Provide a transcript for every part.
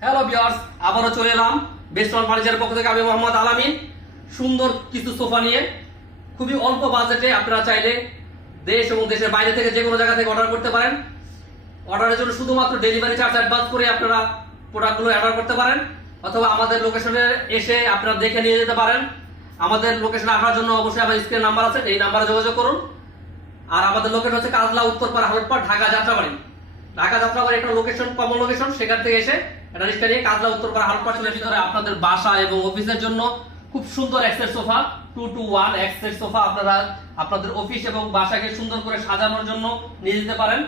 Hello বিয়ার্স আবারও চলে এলাম বেস্টন ফার্নিচারের পক্ষ থেকে আমি মোহাম্মদ আলামিন। সুন্দর কিছু সোফা নিয়ে, খুবই অল্প বাজেটে আপনারা চাইলে দেশ এবং দেশের বাইরে থেকে যে কোনো জায়গা থেকে অর্ডার করতে পারেন। অর্ডারের জন্য শুধুমাত্র ডেলিভারি চার্জ অ্যাডভান্স করে আপনারা প্রোডাক্টগুলো অর্ডার করতে পারেন, অথবা আমাদের লোকেশনে এসে আপনারা দেখে নিয়ে যেতে পারেন। আমাদের লোকেশনে আসার জন্য অবশ্যই আমার স্ক্রিন নাম্বার আছে, এই নাম্বারে যোগাযোগ করুন। আর আমাদের লোকেশন হচ্ছে কাজলা উত্তরপাড়া, হলপাড় ঢাকা যাত্রাবাড়ি ঢাকা যাত্রাবাড়ি একটা লোকেশন কমন লোকেশন সেখান থেকে এসে নিয়ে কাজলা উত্তরপাড়া চলে ভিতরে আপনাদের বাসা এবং অফিসের জন্য খুব সুন্দর এক্সের সোফা টু টু ওয়ান এক্সের সোফা আপনারা আপনাদের অফিস এবং বাসাকে সুন্দর করে সাজানোর জন্য নিয়ে যেতে পারেন।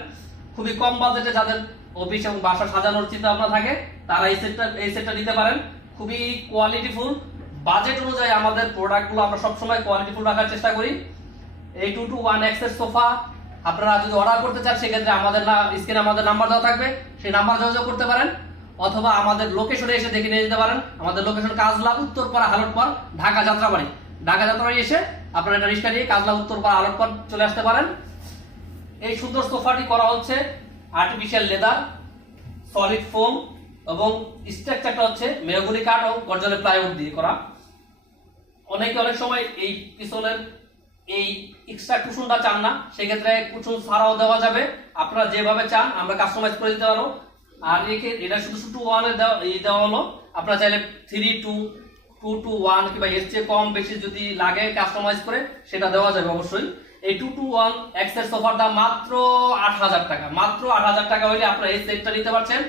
খুবই কম বাজেটে যাদের অফিস এবং বাসা সাজানোর চিন্তা ভাবনা থাকে, তারা এই সেটটা এই সেটটা নিতে পারেন। খুবই কোয়ালিটিফুল বাজেট অনুযায়ী আমাদের প্রোডাক্টগুলো আমরা সবসময় কোয়ালিটিফুল রাখার চেষ্টা করি। এই টু টু ওয়ান এক্সের সোফা আপনারা যদি অর্ডার করতে চান, সেক্ষেত্রে আমাদের না স্ক্রিনে আমাদের নাম্বার দেওয়া থাকবে। সেই নাম্বার যোগাযোগ করতে পারেন। অথবা আমাদের লোকেশনে এসে দেখে নিয়ে যেতে পারেন। আমাদের লোকেশন কাজলা উত্তরপাড়া হালটপাড়, ঢাকা যাত্রাবাড়ি। ঢাকা যাত্রাবাড়ি এসে আপনারা একটা রিক্সা নিয়ে কাজলা উত্তরপাড়া হালটপাড় চলে আসতে পারেন। এই সুন্দর সোফাটি করা হচ্ছে আর্টিফিশিয়াল লেদার সলিড ফোম এবং স্ট্রাকচারটা হচ্ছে মেহগুনি কাঠ ও গর্জনের প্লাইউড দিয়ে করা। অনেকে অনেক সময় এই পিছনের এই এক্সট্রা কুশনটা চান না, সেক্ষেত্রে কুশন ছাড়াও দেওয়া যাবে। আপনারা যেভাবে চান, আমরা কাস্টমাইজ করে দিতে পারব। আর একে এটা শুধু টু ওয়ানে দেওয়া দেওয়া হলো। আপনারা চাইলে three two two two one কিংবা এর চেয়ে কম বেশি যদি লাগে কাস্টমাইজ করে, সেটা দেওয়া যাবে অবশ্যই। এই টু টু ওয়ান এক্সের সোফার দাম মাত্র আট হাজার টাকা। মাত্র আট হাজার টাকা হইলে আপনারা এই সেটটা নিতে পারছেন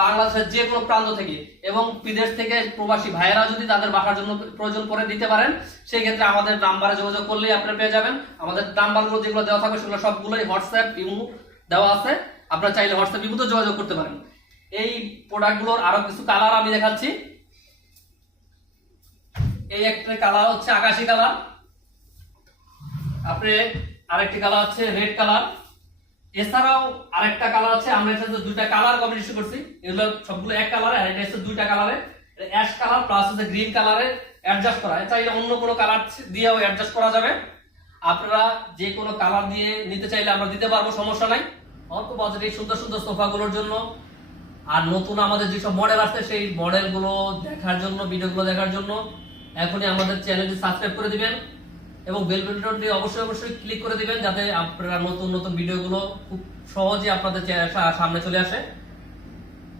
বাংলাদেশের যে কোনো প্রান্ত থেকে এবং বিদেশ থেকে প্রবাসী ভাইয়েরা যদি তাদের বাসার জন্য প্রয়োজন করে দিতে পারেন, সেই ক্ষেত্রে আমাদের নাম্বারে যোগাযোগ করলেই আপনারা পেয়ে যাবেন। আমাদের নাম্বারগুলো যেগুলো দেওয়া থাকবে সেগুলো সবগুলোই হোয়াটসঅ্যাপ ইমো দেওয়া আছে। আপনারা চাইলে হোয়াটসঅ্যাপ ইমোতে যোগাযোগ করতে পারেন। এই প্রোডাক্টগুলোর আরও কিছু কালার আমি দেখাচ্ছি। এই একটা কালার হচ্ছে আকাশি কালার আপনি আরেকটি কালার হচ্ছে রেড কালার এছাড়াও আরেকটা কালার আছে আমরা এটাতে দুইটা কালার কম্বিনেশন করছি। এগুলো সবগুলো এক কালারে আর এটা হচ্ছে দুইটা কালারে অ্যাশ কালার প্লাস হচ্ছে গ্রিন কালারে অ্যাডজাস্ট করা। চাইলে অন্য কোনো কালার দিয়েও অ্যাডজাস্ট করা যাবে। আপনারা যে কোনো কালার দিয়ে নিতে চাইলে আমরা দিতে পারব, সমস্যা নাই। অল্প বাজেট সুন্দর সুন্দর সোফাগুলোর জন্য। আর নতুন আমাদের যেসব মডেল আসছে, সেই মডেলগুলো দেখার জন্য ভিডিওগুলো দেখার জন্য এখনই আমাদের চ্যানেলটি সাবস্ক্রাইব করে দিবেন এবং বেল বাটনটি অবশ্যই অবশ্যই ক্লিক করে দিবেন যাতে আপনারা নতুন নতুন ভিডিওগুলো খুব সহজে আপনাদের সামনে চলে আসে।